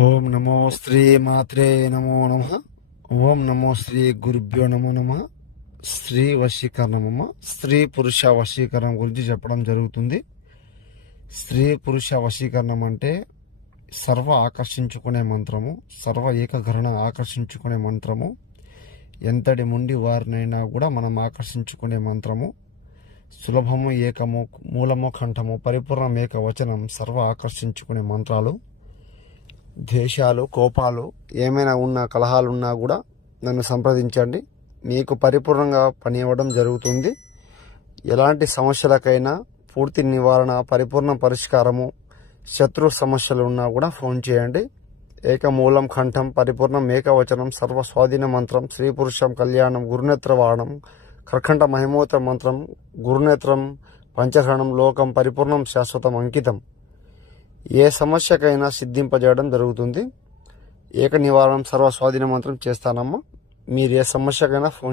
ఓం నమో శ్రీ మాత్రే నమో నమ. ఓం నమో శ్రీ గురుభ్యో నమో నమ. స్త్రీ వశీకరణం, స్త్రీ పురుష వశీకరణం గురించి చెప్పడం జరుగుతుంది. స్త్రీ పురుష వశీకరణం అంటే సర్వ ఆకర్షించుకునే మంత్రము, సర్వ ఏకగ్రహణ ఆకర్షించుకునే మంత్రము. ఎంతటి ముండి వారినైనా కూడా మనం ఆకర్షించుకునే మంత్రము. సులభము, ఏకము, మూలము, కంఠము, పరిపూర్ణం, ఏకవచనం, సర్వ ఆకర్షించుకునే మంత్రాలు. ద్వేషాలు, కోపాలు ఏమైనా ఉన్నా, కలహాలున్నా కూడా నన్ను సంప్రదించండి. మీకు పరిపూర్ణంగా పని ఇవ్వడం జరుగుతుంది. ఎలాంటి సమస్యలకైనా పూర్తి నివారణ, పరిపూర్ణ పరిష్కారము. శత్రు సమస్యలు ఉన్నా కూడా ఫోన్ చేయండి. ఏకమూలం, కంఠం, పరిపూర్ణం, ఏకవచనం, సర్వ స్వాధీన మంత్రం, స్త్రీ పురుషం కళ్యాణం, గురునేత్రవాణం, కర్కంఠ మహిమోత్ర మంత్రం, గురునేత్రం, పంచహరణం, లోకం, పరిపూర్ణం, శాశ్వతం, అంకితం. ఏ సమస్యకైనా సిద్ధింపజేయడం జరుగుతుంది. ఏక నివారణం, సర్వ స్వాధీన మంత్రం చేస్తానమ్మా. మీరు ఏ సమస్యకైనా ఫోన్